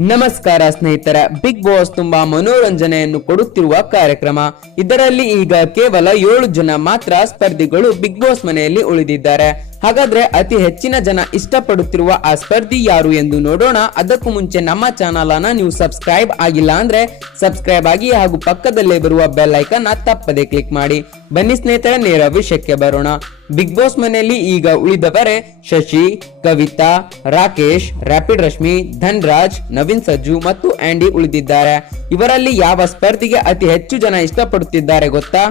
ನಮಸ್ಕಾರ ಸ್ನೇಹಿತರ big boss ತುಂಬಾ ಮನೋರಂಜನೆಯನ್ನು ಕೊಡುತ್ತಿರುವ ಕಾರ್ಯಕ್ರಮ. ಇದರಲ್ಲಿ ಈಗ ಕೇವಲ ಏಳು ಜನ ಮಾತ್ರ ಸ್ಪರ್ಧಿಗಳು ಬಿಗ್ ಬಾಸ್ ಮನೆಯಲ್ಲಿ ಉಳಿದಿದ್ದಾರೆ. ಹಾಗಾದ್ರೆ ಅತಿ ಹೆಚ್ಚಿನ ಜನ ಇಷ್ಟಪಡುತ್ತಿರುವ ಆ ಸ್ಪರ್ಧಿ ಯಾರು ಎಂದು ನೋಡೋಣ. ಅದಕ್ಕೂ ಮುಂಚೆ ನಮ್ಮ ಚಾನಲ್ ಅನ್ನ ನೀವು ಸಬ್ಸ್ಕ್ರೈಬ್ ಆಗಿಲ್ಲ ಅಂದ್ರೆ ಸಬ್ಸ್ಕ್ರೈಬ್ ಆಗಿ ಹಾಗೂ ಪಕ್ಕದಲ್ಲೇ ಬರುವ ಬೆಲ್ ಐಕನ್ ತಪ್ಪದೆ ಕ್ಲಿಕ್ ಮಾಡಿ. ಬನ್ನಿ ಸ್ನೇಹಿತರೆ, ನೇರ ವಿಷಯಕ್ಕೆ ಬರೋಣ. ಬಿಗ್ ಬಾಸ್ ಮನೆಯಲ್ಲಿ ಈಗ ಉಳಿದವರೇ ಶಶಿ, ಕವಿತಾ, ರಾಕೇಶ್ ರ್ಯಾಪಿಡ್ ರಶ್ಮಿ, ಧನ್ರಾಜ್, ನವೀನ್ ಸಜ್ಜು ಮತ್ತು ಆಂಡಿ ಉಳಿದಿದ್ದಾರೆ. ಇವರಲ್ಲಿ ಯಾವ ಸ್ಪರ್ಧಿಗೆ ಅತಿ ಹೆಚ್ಚು ಜನ ಇಷ್ಟಪಡುತ್ತಿದ್ದಾರೆ ಗೊತ್ತಾ?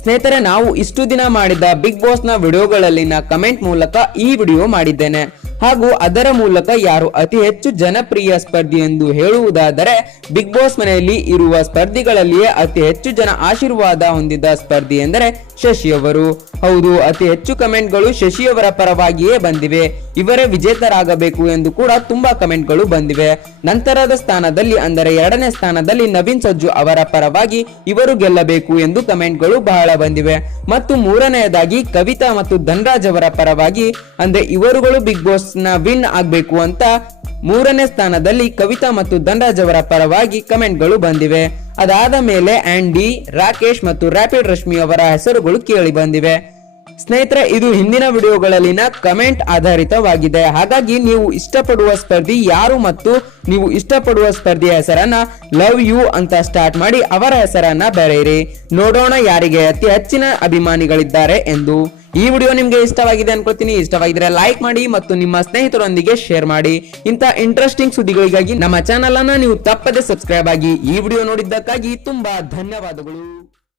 ಸ್ನೇಹಿತರೆ, ನಾವು ಇಷ್ಟು ದಿನ ಮಾಡಿದ ಬಿಗ್ ಬಾಸ್ನ ವಿಡಿಯೋಗಳಲ್ಲಿನ ಕಮೆಂಟ್ ಮೂಲಕ ಈ ವಿಡಿಯೋ ಮಾಡಿದ್ದೇನೆ. ಹಾಗೂ ಅದರ ಮೂಲಕ ಯಾರು ಅತಿ ಹೆಚ್ಚು ಜನಪ್ರಿಯ ಸ್ಪರ್ಧಿ ಎಂದು ಹೇಳುವುದಾದರೆ ಬಿಗ್ ಬಾಸ್ ಮನೆಯಲ್ಲಿ ಇರುವ ಸ್ಪರ್ಧಿಗಳಲ್ಲಿಯೇ ಅತಿ ಹೆಚ್ಚು ಜನ ಆಶೀರ್ವಾದ ಹೊಂದಿದ ಸ್ಪರ್ಧಿ ಎಂದರೆ ಶಶಿ ಅವರು. ಹೌದು, ಅತಿ ಹೆಚ್ಚು ಕಮೆಂಟ್ಗಳು ಶಶಿಯವರ ಪರವಾಗಿಯೇ ಬಂದಿವೆ. ಇವರೇ ವಿಜೇತರಾಗಬೇಕು ಎಂದು ಕೂಡ ತುಂಬಾ ಕಮೆಂಟ್ಗಳು ಬಂದಿವೆ. ನಂತರದ ಸ್ಥಾನದಲ್ಲಿ ಅಂದರೆ ಎರಡನೇ ಸ್ಥಾನದಲ್ಲಿ ನವೀನ್ ಸಜ್ಜು ಅವರ ಪರವಾಗಿ ಇವರು ಗೆಲ್ಲಬೇಕು ಎಂದು ಕಮೆಂಟ್ಗಳು ಬಹಳ ಬಂದಿವೆ. ಮತ್ತು ಮೂರನೆಯದಾಗಿ ಕವಿತಾ ಮತ್ತು ಧನ್ರಾಜ್ ಅವರ ಪರವಾಗಿ ಅಂದ್ರೆ ಇವರುಗಳು ಬಿಗ್ ಬಾಸ್ನ ವಿನ್ ಆಗ್ಬೇಕು ಅಂತ ಮೂರನೇ ಸ್ಥಾನದಲ್ಲಿ ಕವಿತಾ ಮತ್ತು ಧನ್ರಾಜ್ ಅವರ ಪರವಾಗಿ ಕಮೆಂಟ್ಗಳು ಬಂದಿವೆ. ಅದಾದ ಮೇಲೆ ಆಂಡಿ, ರಾಕೇಶ್ ಮತ್ತು ರಾಪಿಡ್ ರಶ್ಮಿ ಅವರ ಹೆಸರುಗಳು ಕೇಳಿ ಬಂದಿವೆ. ಸ್ನೇಹಿತರೆ, ಇದು ಹಿಂದಿನ ವಿಡಿಯೋಗಳಲ್ಲಿನ ಕಮೆಂಟ್ ಆಧಾರಿತವಾಗಿದೆ. ಹಾಗಾಗಿ ನೀವು ಇಷ್ಟಪಡುವ ಸ್ಪರ್ಧಿ ಯಾರು ಮತ್ತು ನೀವು ಇಷ್ಟಪಡುವ ಸ್ಪರ್ಧಿಯ ಹೆಸರನ್ನ ಲವ್ ಯು ಅಂತ ಸ್ಟಾರ್ಟ್ ಮಾಡಿ ಅವರ ಹೆಸರನ್ನ ಬರೆಯಿರಿ. ನೋಡೋಣ ಯಾರಿಗೆ ಅತಿ ಹೆಚ್ಚಿನ ಅಭಿಮಾನಿಗಳಿದ್ದಾರೆ ಎಂದು. ಈ ವಿಡಿಯೋ ನಿಮ್ಗೆ ಇಷ್ಟವಾಗಿದೆ ಅನ್ಕೋತೀನಿ. ಇಷ್ಟವಾಗಿದ್ರೆ ಲೈಕ್ ಮಾಡಿ ಮತ್ತು ನಿಮ್ಮ ಸ್ನೇಹಿತರೊಂದಿಗೆ ಶೇರ್ ಮಾಡಿ. ಇಂತ ಇಂಟ್ರೆಸ್ಟಿಂಗ್ ಸುದ್ದಿಗಳಿಗಾಗಿ ನಮ್ಮ ಚಾನಲ್ ಅನ್ನ ನೀವು ತಪ್ಪದೆ ಸಬ್ಸ್ಕ್ರೈಬ್ ಆಗಿ ಈ ವಿಡಿಯೋ ನೋಡಿದ್ದಕ್ಕಾಗಿ ತುಂಬಾ ಧನ್ಯವಾದಗಳು.